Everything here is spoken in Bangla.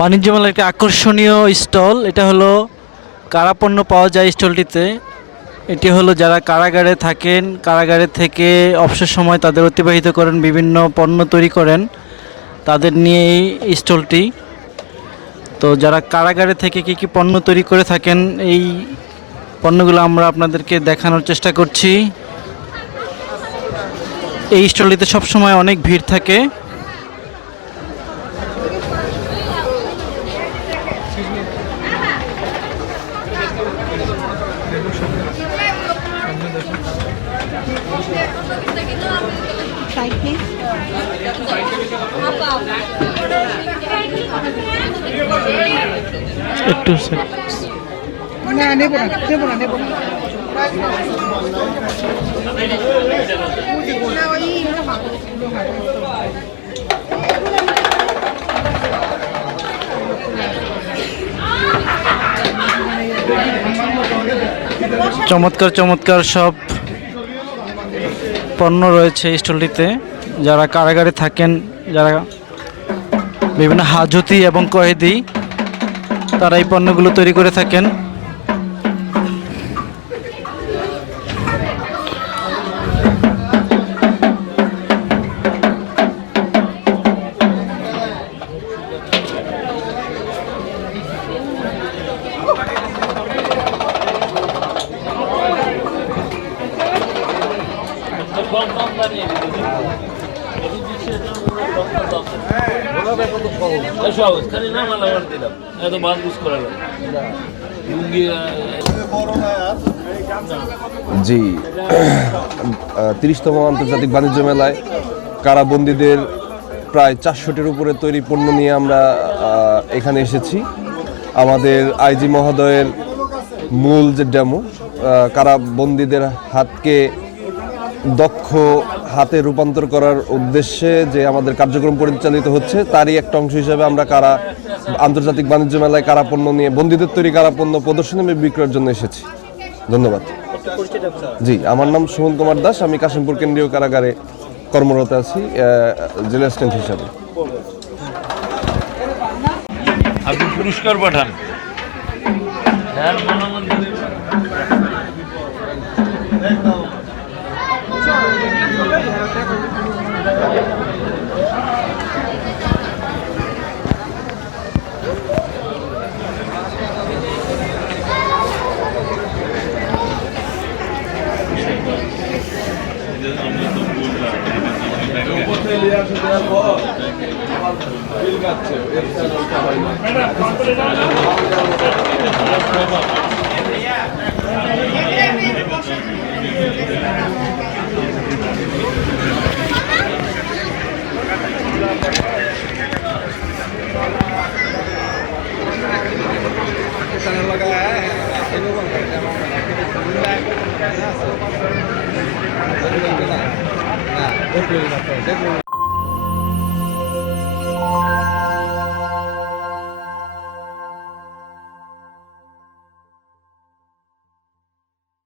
বাণিজ্য মেলার একটি আকর্ষণীয় স্টল, এটা হলো কারাপণ্য পাওয়া যায় স্টলটিতে। এটি হলো যারা কারাগারে থাকেন, কারাগারে থেকে অবসর সময় তাদের অতিবাহিত করেন, বিভিন্ন পণ্য তৈরি করেন, তাদের নিয়ে এই স্টলটি। তো যারা কারাগারে থেকে কী কী পণ্য তৈরি করে থাকেন, এই পণ্যগুলো আমরা আপনাদেরকে দেখানোর চেষ্টা করছি। এই স্টলটিতে সবসময় অনেক ভিড় থাকে। একটু না নেব না নেব না নেব না চমৎকার চমৎকার সব পণ্য রয়েছে এই স্টলটিতে। যারা কারাগারে থাকেন, যারা বিভিন্ন হাজতি এবং কয়েদি, তারা এই পণ্যগুলো তৈরি করে থাকেন। জি, 30তম আন্তর্জাতিক বাণিজ্য মেলায় কারাবন্দীদের প্রায় 400টির উপরে তৈরি পণ্য নিয়ে আমরা এখানে এসেছি। আমাদের আইজি মহোদয়ের মূল যে ডেমো, কারাবন্দীদের হাতকে দক্ষ হাতে রূপান্তর করার উদ্দেশ্যে যে আমাদের কার্যক্রম পরিচালিত হচ্ছে, তারই একটা অংশ হিসেবে আমরা আন্তর্জাতিক বাণিজ্য মেলায় কারাপণ্য নিয়ে বন্দীদের তৈরি কারাপণ্য প্রদর্শনী এবং বিক্রয়ের জন্য এসেছি। ধন্যবাদ। জি, আমার নাম সুমন কুমার দাস, আমি কাশিমপুর কেন্দ্রীয় কারাগারে কর্মরত আছি জেলা অ্যাসিস্ট্যান্ট হিসাবে। আপনি পুরস্কার পাঠান। না